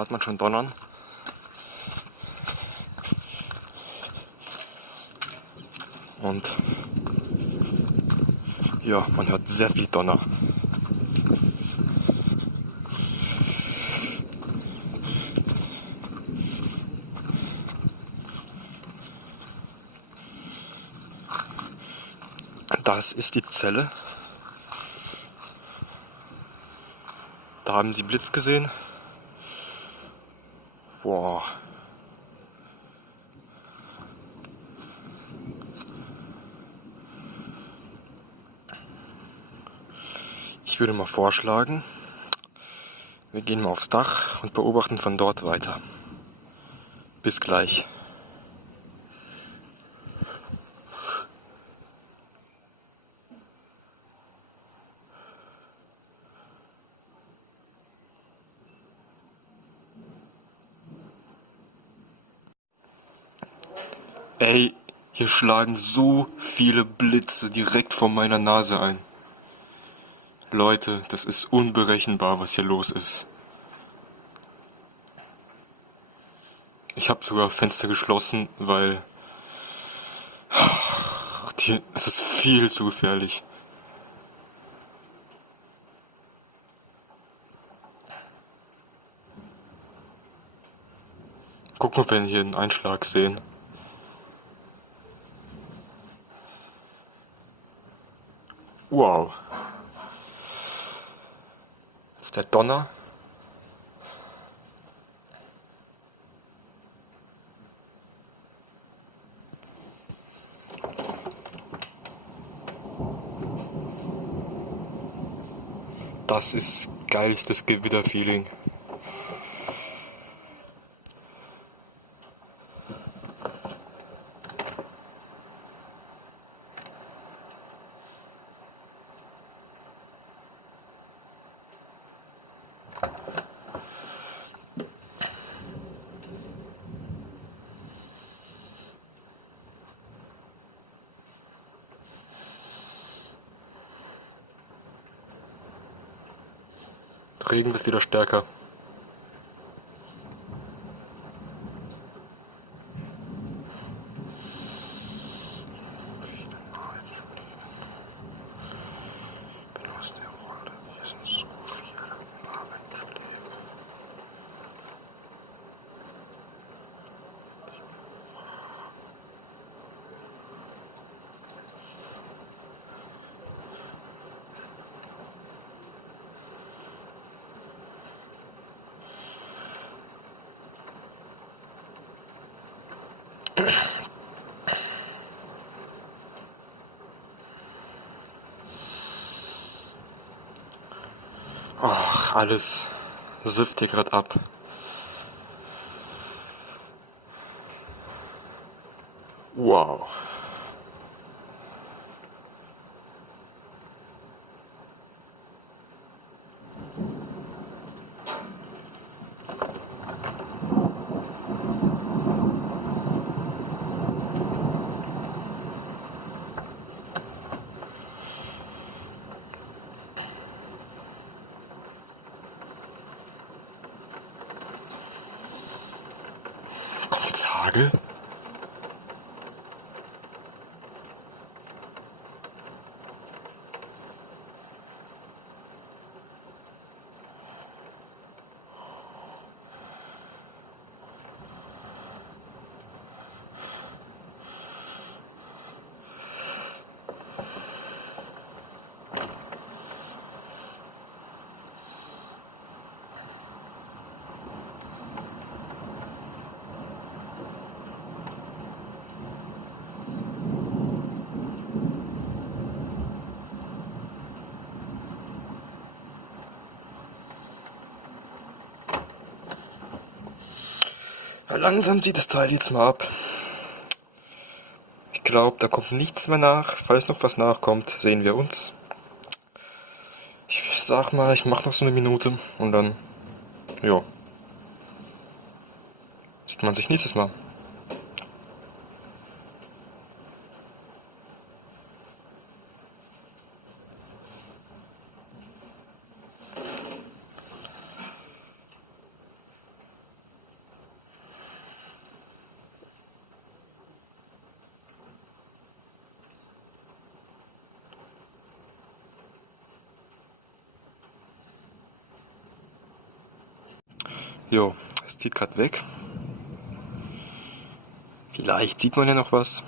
hört man schon donnern. Und ja, man hört sehr viel Donner. Das ist die Zelle. Da haben Sie Blitz gesehen. Boah. Ich würde mal vorschlagen, wir gehen mal aufs Dach und beobachten von dort weiter. Bis gleich. Ey, hier schlagen so viele Blitze direkt vor meiner Nase ein. Leute, das ist unberechenbar, was hier los ist. Ich habe sogar Fenster geschlossen, weil es ist viel zu gefährlich. Guck mal, wenn wir hier einen Einschlag sehen. Wow. Das ist der Donner. Das ist geilstes Gewitterfeeling. Der Regen wird wieder stärker. Ach, alles sifft hier gerade ab. Wow. Kommt jetzt Hagel? Ja, langsam zieht das Teil jetzt mal ab. Ich glaube, da kommt nichts mehr nach. Falls noch was nachkommt, sehen wir uns. Ich sag mal, ich mache noch so eine Minute und dann, ja, sieht man sich nächstes Mal. Jo, es zieht gerade weg. Vielleicht sieht man ja noch was.